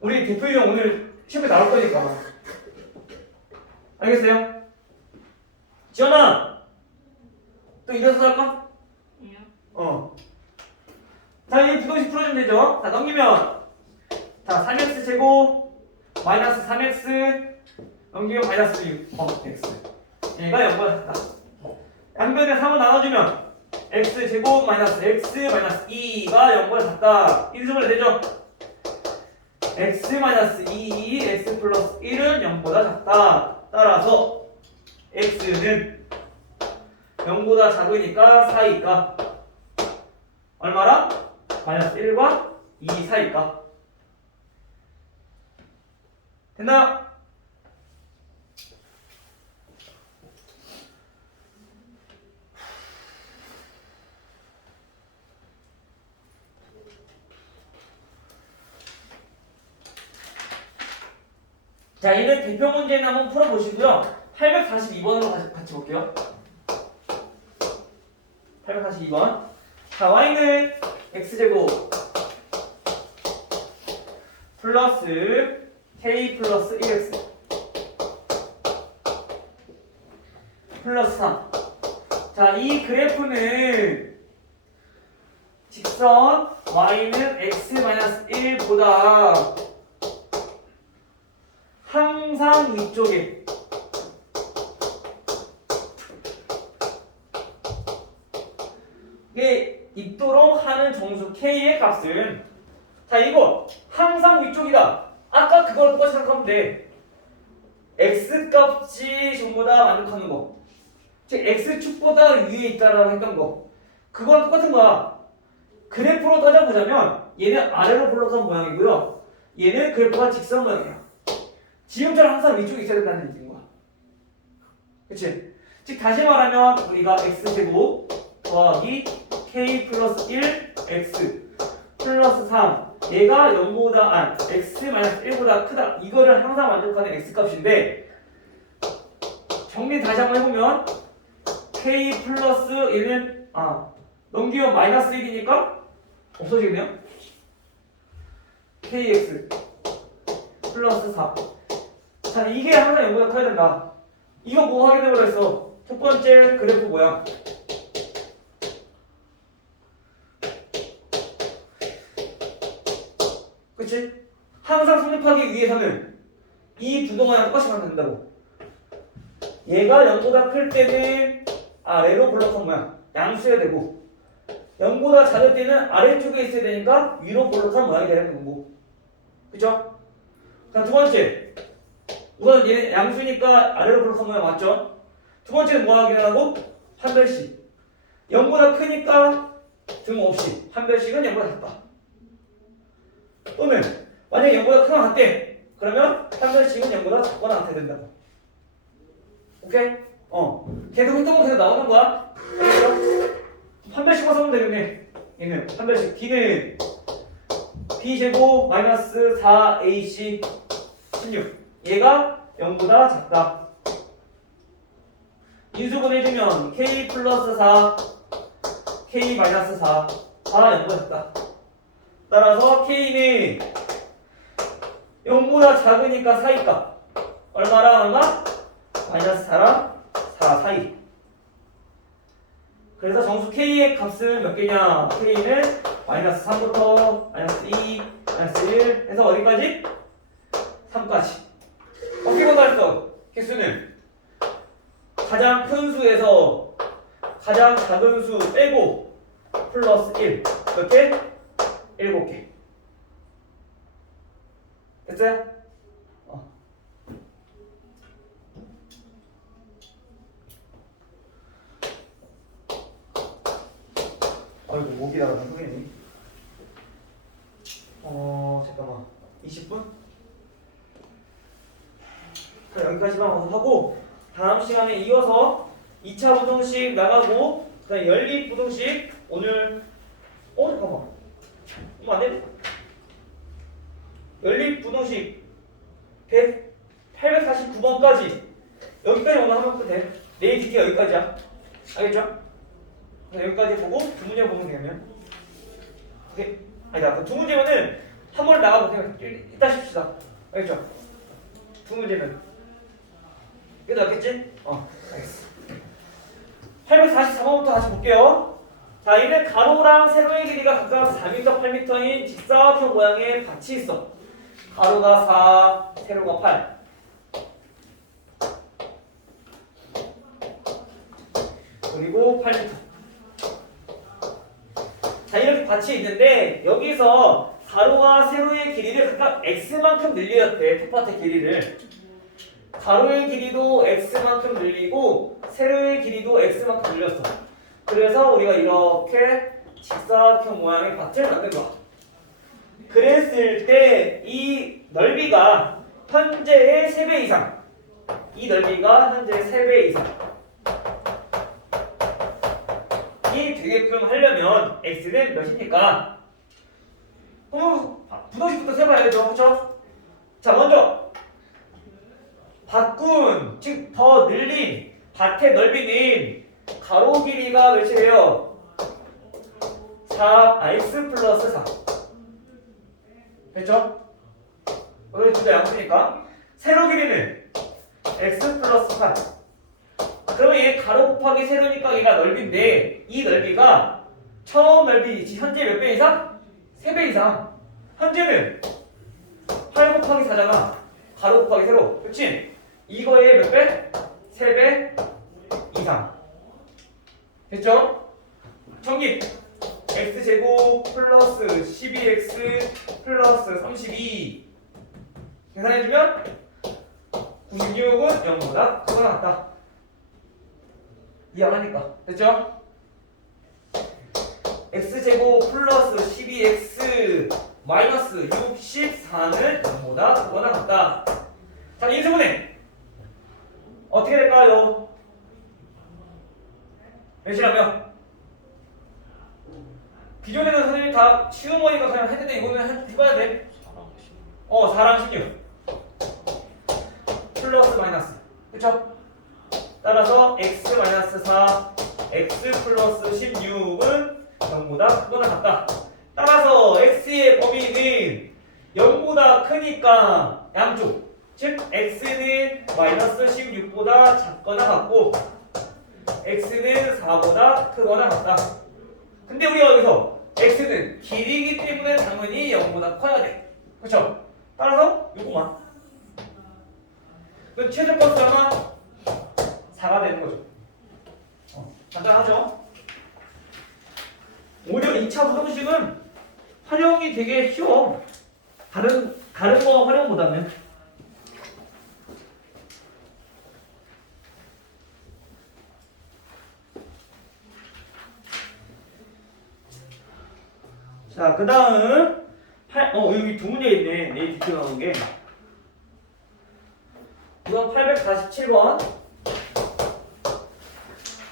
우리 대표형 오늘 시험에 나올 거니까. 알겠어요? 지연아! 또 이래서 할까? 자, 이 부동식 풀어주면 되죠? 자, 넘기면. 자, 3x 제곱, 마이너스 3x, 넘기면 마이너스 6, x. 얘가 0보다 작다. 양변에 3을 나눠주면, x 제곱, 마이너스 x, 마이너스 2가 0보다 작다. 인수분해 되죠? x 마이너스 2, x 플러스 1은 0보다 작다. 따라서, x는 0보다 작으니까 4이니까 얼마라? 마이너스 1과 2 사이일까? 됐나요? 자, 얘는 대표 문제는 한번 풀어보시고요. 842번으로 같이 볼게요. 842번. 자, y는 x제곱 플러스 k 플러스 1x 플러스 3. 자, 이 그래프는 직선 y는 x-1보다 항상 위쪽에 이게 있도록 하는 정수 k의 값은 자 이거 항상 위쪽이다. 아까 그걸 똑같이 생각하면 돼. x 값이 전부 다 만족하는 거. 즉 x축보다 위에 있다라고 했던 거. 그거랑 똑같은 거야. 그래프로 따져보자면 얘는 아래로 볼록한 모양이고요. 얘는 그래프가 직선 모양이야. 지금처럼 항상 위쪽에 있어야 된다는 얘기인 거야. 그치? 즉 다시 말하면 우리가 x제곱 더하기 k 플러스 1 x 플러스 3 얘가 0보다 x-1보다 크다. 이거를 항상 만족하는 x값인데 정리 다시 한번 해보면 k 플러스 1은 넘기면 마이너스 1이니까 없어지겠네요. kx 플러스 4. 자, 이게 항상 0보다 커야 된다. 이거 뭐 확인해보라 했어? 첫 번째 그래프 모양. 그치? 항상 성립하기 위해서는 이 두 동안이랑 똑같이 만든다고. 얘가 0보다 클 때는 아래로 볼록한 모양 양수해야 되고 0보다 작을 때는 아래쪽에 있어야 되니까 위로 볼록한 모양이 되는 거고. 그쵸? 자, 두 번째 우선 얘는 양수니까 아래로 볼록한 모양 맞죠? 두 번째는 뭐 하긴 하고? 한 별씩 0보다 크니까 등 없이 한 별씩은 0보다 작다. 또는 만약에 0보다 크거나 같대. 그러면 한 별씩은 0보다 작거나 같아야 된다고. 오케이? 계속 했던 거 계속 나오는 거야. 알겠죠? 한 별씩만 써면 되겠네. 얘는 한 별씩. D는 B제곱 마이너스 4AC 16. 얘가 0보다 작다. 인수분 해주면 K 플러스 4 K 마이너스 4 0보다 작다. 따라서 K는 0보다 작으니까 사이값 얼마? 마이너스 4랑 4 사이. 그래서 정수 K의 값은 몇 개냐? K는 마이너스 3부터 마이너스 2, 마이너스 1 해서 어디까지? 3까지. 어떻게 본다했어? 개수는 가장 큰 수에서 가장 작은 수 빼고 플러스 1 몇 개? 7개. 됐어요? 아이고 목이 나가다 흥했네. 잠깐만 20분? 그럼 여기까지만 하고 다음 시간에 이어서 2차 부등식 나가고 그다음에 연립 부등식 오늘 잠깐만 안돼. 연립 부등식 849번까지 여기까지 오늘 하면 돼. 내일 DT 여기까지야. 알겠죠? 자, 여기까지 보고 두 문제 보면 되면. 오케이. 아니다. 그 두 문제면은 한 번에 나가보세요. 이따 쉽시다. 알겠죠? 두 문제면. 이거 낫겠지? 알겠어. 844번부터 다시 볼게요. 자, 이는 가로랑 세로의 길이가 각각 4m, 8m인 직사각형 모양의 밭이 있어. 가로가 4, 세로가 8. 그리고 8m. 자, 이렇게 밭이 있는데 여기서 가로와 세로의 길이를 각각 x만큼 늘렸대. 텃밭의 길이를. 가로의 길이도 x만큼 늘리고 세로의 길이도 x만큼 늘렸어. 그래서 우리가 이렇게 직사각형 모양의 밭을 만든 거야. 그랬을 때 이 넓이가 현재의 3배 이상. 이 넓이가 현재의 3배 이상. 이 되게끔 하려면 x는 몇입니까? 분홍식부터 세봐야죠. 그쵸? 자, 먼저 밭군, 즉 더 늘린 밭의 넓이는 가로 길이가 몇이에요? 4x 플러스 4. 됐죠? 오늘 둘 다 양수니까. 세로 길이는 x 플러스 8. 그러면 얘 가로 곱하기 세로니까 얘가 넓이인데 이 넓이가 처음 넓이 현재 몇 배 이상? 3배 이상. 현재는 8 곱하기 4잖아. 가로 곱하기 세로. 그치? 이거의 몇 배? 3배 이상. 됐죠? 정립. x제곱 플러스 12x 플러스 32 계산해주면 96은 0보다 크거나 같다. 이해하니까. 됐죠? x제곱 플러스 12x 마이너스 64는 0보다 크거나 같다. 자, 인수분해 어떻게 될까요? 몇이라며? 기존에는 선생님이 다 쉬운 거니까 그냥 했는데 이거는 해봐야 돼. 4랑 16 플러스 마이너스. 그쵸? 따라서 x 마이너스 4 x 플러스 16은 0보다 크거나 같다. 따라서 x의 범위는 0보다 크니까 양쪽, 즉 x는 마이너스 16보다 작거나 같고 x는 4보다 크거나 같다. 근데 우리가 여기서 x는 길이기 때문에 당연히 0보다 커야 돼. 그렇죠? 따라서 요거만. 그럼 최저값은 4가 되는 거죠. 간단하죠? 오히려 2차 부등식은 활용이 되게 쉬워. 다른 거 활용보다는. 자, 그 다음 여기 두 문제 있네. 내 뒤에 나오는 게. 이건 847번.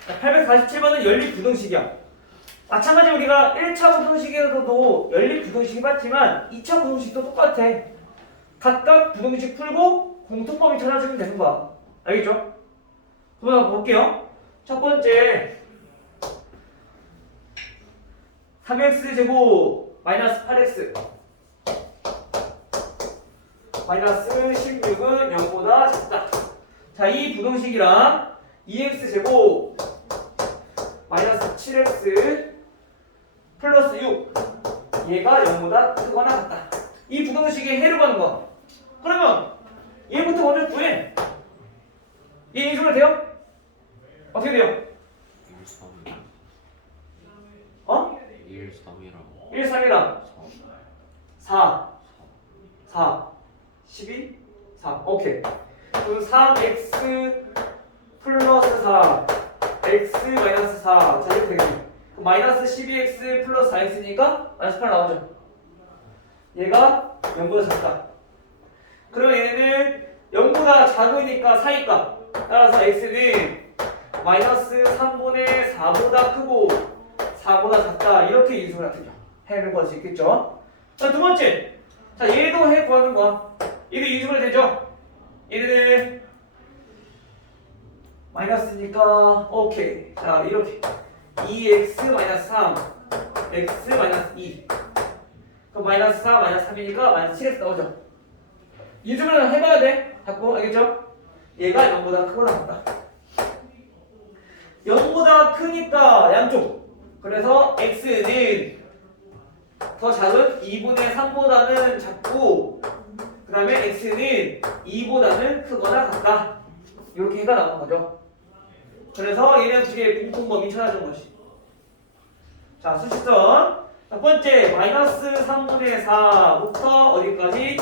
자, 847번은 연립부등식이야. 마찬가지로 우리가 1차 부등식에서도 연립부등식 해봤지만 2차 부등식도 똑같아. 각각 부등식 풀고 공통범위 찾아주면 되는 거야. 알겠죠? 그럼 한번 볼게요. 첫 번째 3x제곱 마이너스 8x 마이너스 16은 0보다 작다. 자, 이 부등식이랑 2x제곱 마이너스 7x 플러스 6 얘가 0보다 크거나 같다. 이 부등식의 해로 가는 거야. 그러면 얘부터 먼저 구해. 얘 인수로 돼요? 어떻게 돼요? 1, 3이랑 어? 1, 3이랑 1, 3이랑 4 4 12 4 오케이. 그럼 3x 플러스 4 x 마이너스 4 자 이렇게 되겠네. 그럼 마이너스 12x 플러스 4x니까 마이너스 8 나오죠. 얘가 0보다 작다. 그러면 얘는 0보다 작으니까 4니까 따라서 x는 마이너스 3분의 4보다 크고 4보다 작다. 이렇게 인수를 해는 걸 수 있겠죠. 자, 두 번째. 자, 얘도 해 구하는 거야. 얘도 인수가 되죠. 얘는 마이너스니까 오케이. 자, 이렇게 2x-3 x-2 그럼 마이너스 4 마이너스 3이니까 마이너스 7x 나오죠. 인수분해는 해봐야 돼. 자꾸 알겠죠? 얘가 0보다 크거나 같다. 0보다 크니까 양쪽. 그래서 x는 더 작은 2분의 3보다는 작고 그 다음에 x는 2보다는 크거나 같다. 이렇게 해가 나온 거죠. 그래서 얘네 두 개의 공통범위 찾아준 것이. 자, 수식선. 첫 번째, 마이너스 3분의 4부터 어디까지?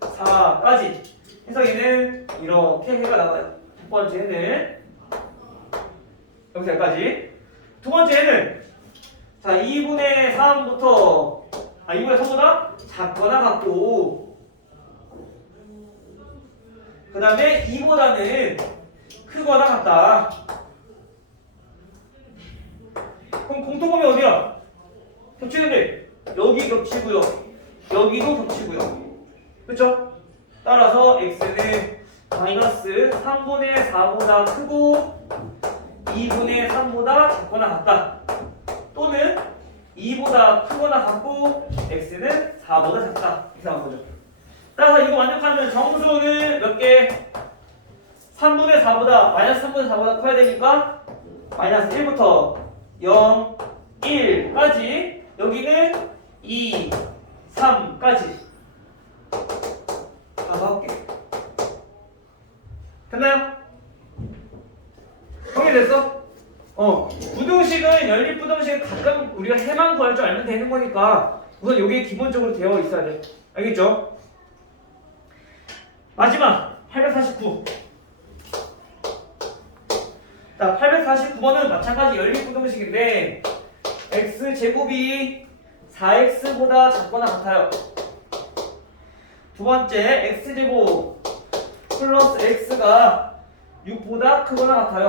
4까지. 해서 얘는 이렇게 해가 나와요. 첫 번째는 여기까지. 두 번째는 자, 2분의 3부터 2분의 3보다 작거나 같고 그 다음에 2보다는 크거나 같다. 그럼 공통범위 어디야? 겹치는데 여기 겹치고요. 여기도 겹치고요. 그렇죠? 따라서 x는 마이너스 3분의 4보다 크고 2분의 3보다 작거나 같다. 또는 2보다 크거나 같고 x는 4보다 작다. 이렇게 나온 거죠. 따라서 이거 완벽하면 정수는 몇 개? 3분의 4보다 마이너스 3분의 4보다 커야 되니까 마이너스 1부터 0, 1까지 여기는 2, 3까지 5개 됐나요? 정리됐어? 부등식은 연립부등식은 가끔 우리가 해만 구할 줄 알면 되는 거니까 우선 여기에 기본적으로 되어 있어야 돼. 알겠죠? 마지막 849. 자, 849번은 마찬가지 연립부등식인데 x제곱이 4x보다 작거나 같아요. 두 번째, x제곱 플러스 x가 6보다 크거나 같아요.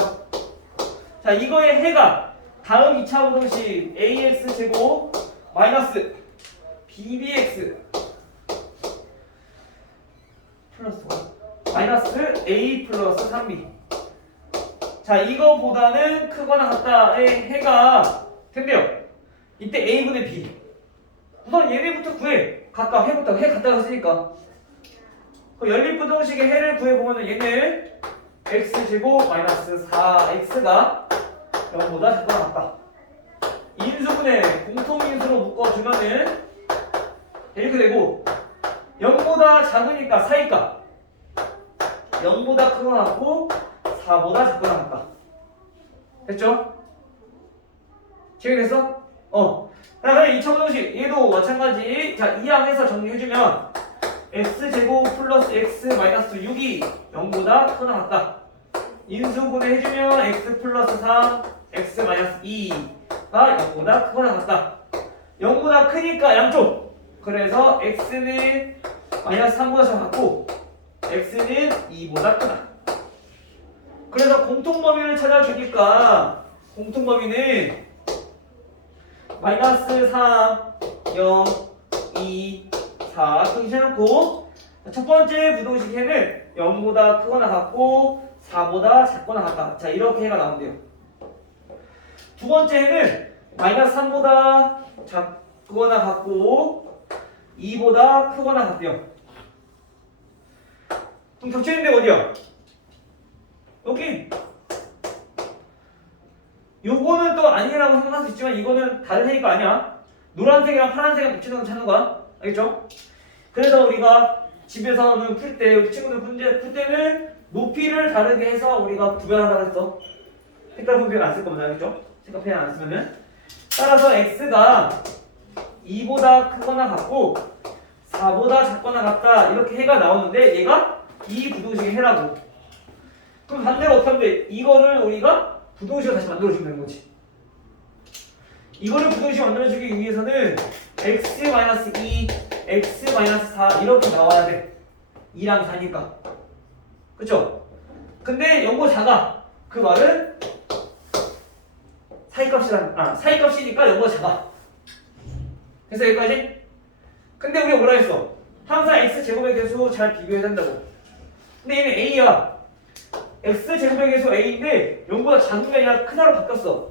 자, 이거의 해가 다음 2차 부등식 ax제곱 마이너스 bbx 플러스 1 마이너스 a 플러스 3b. 자, 이거보다는 크거나 같다의 해가 된대요. 이때 a분의 b. 우선 얘네부터 구해. 각각 해부터 해 갖다 썼으니까. 그 연립부등식의 해를 구해보면 얘는 x제곱 마이너스 4x가 0보다 작거나 같다. 인수분해 공통인수로 묶어주면은 이렇게 되고 0보다 작으니까 사이값 0보다 크거나 같고 4보다 작거나 같다. 됐죠? 지금 됐어? 그다음에 2차 부등식 얘도 마찬가지. 자, 이항해서 정리해주면 x제곱 플러스 x 마이너스 6이 0보다 크거나 같다. 인수분해 해주면 x 플러스 3 x 마이너스 2가 0보다 크거나 같다. 0보다 크니까 양쪽. 그래서 x는 마이너스 3보다 작고 x는 2보다 크다. 그래서 공통범위를 찾아주니까 공통범위는 마이너스 3, 0, 2, 4 이렇게 해놓고 첫 번째 부등식 해는 0보다 크거나 같고 4보다 작거나 같다. 자, 이렇게 해가 나온대요. 두 번째 해는 마이너스 3보다 작거나 같고 2보다 크거나 같대요. 그럼 겹치는 데가 어디야? 여기. 요거는 또 아니라고 생각할 수 있지만 이거는 다른 해니까 아니야. 노란색이랑 파란색이랑 붙이는 거 찾는 거야. 알겠죠? 그래서 우리가 집에서는 풀 때, 우리 친구들 문제 풀 때는 높이를 다르게 해서 우리가 구별하라고 했어. 색깔 분별 안 쓸 겁니다. 알겠죠? 색깔 표현 안 쓰면은. 따라서 x가 2보다 크거나 같고 4보다 작거나 같다. 이렇게 해가 나오는데 얘가 이 부등식의 해라고. 그럼 반대로 어떻게 하면 돼? 이거를 우리가 부등식을 다시 만들어주면 되는 거지. 이거를 부등식 만들어주기 위해서는 x-2, x-4 이렇게 나와야 돼. 2랑 4니까. 그쵸? 근데 0보다 작아. 그 말은 사이값이니까 0보다 작아. 그래서 여기까지? 근데 우리가 뭐라 했어? 항상 x제곱의 개수 잘 비교해야 된다고. 근데 얘는 a야. x제곱의 개수 a인데 0보다 작은 게 아니라 크다로 바뀌었어.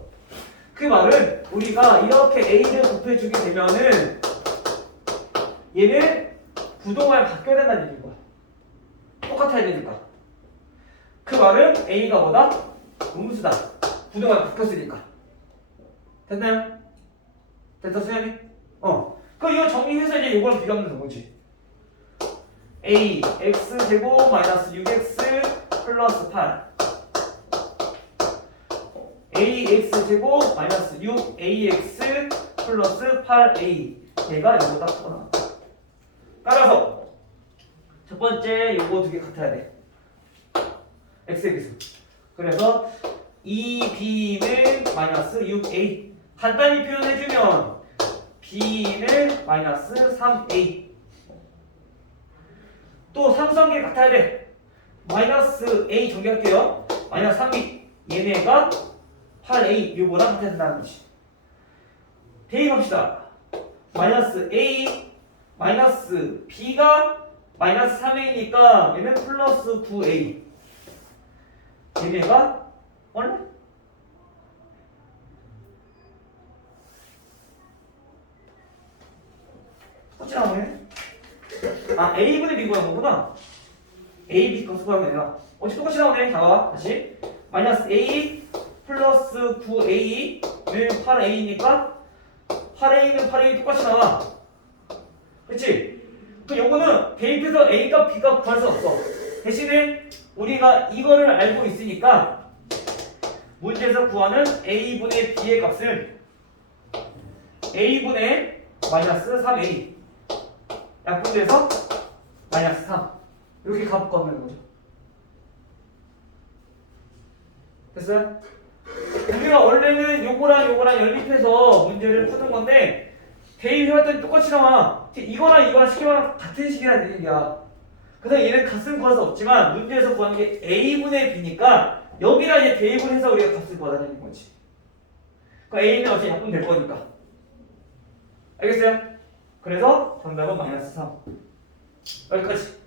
그 말은 우리가 이렇게 A를 곱해주게 되면은 얘는 부동을 바뀌어야 된다는 얘기인 거야. 똑같아야 되니까. 그 말은 A가 뭐다? 음수다. 부동을 바뀌었으니까. 됐나요? 됐어, 수현이? 그럼 이거 정리해서 이제 이거랑 비교하면 되는 거지. A, x제곱 마이너스 6x 플러스 8 AX제곱 마이너스 6AX 플러스 8A 얘가 0보다 크거나 따라서 첫 번째 요거 두 개 같아야 돼. X의 기수. 그래서 2B는 마이너스 6A 간단히 표현해주면 B는 마이너스 3A 또 삼성계 같아야 돼. 마이너스 A 정리할게요. 마이너스 3B 얘네가 8A 요거랑 같아야 된다는 거지. 대입합시다. 마이너스 A 마이너스 B가 마이너스 3A니까 얘는 플러스 9A 얘네가 얼마? 똑같이 나오네. A분의 B 구하는 거구나. A, B 값 구하면 되나? 똑같이 나오네. 자, 다시 마이너스 A 플러스 9A는 8A니까 8A는 8A 똑같이 나와. 그치? 그럼 요거는 대입해서 A값 B값 구할 수 없어. 대신에 우리가 이거를 알고 있으니까 문제에서 구하는 A분의 B의 값을 A분의 마이너스 3A 약분돼서 마이너스 3 이렇게 값 구하면 거죠. 됐어요? 우리가 원래는 요거랑 요거랑 연립해서 문제를 푸는 건데 대입해봤더니 똑같이 나와. 이거랑 이거랑 식이랑 같은 식이라는 얘기야. 그래서 얘는 값은 구할 수 없지만 문제에서 구하는 게 A분의 B니까 여기다 이제 대입을 해서 우리가 값을 구하자는 거지. 그러니까 A는 어차피 약분 될 거니까. 알겠어요? 그래서 정답은 마이너스 3 여기까지.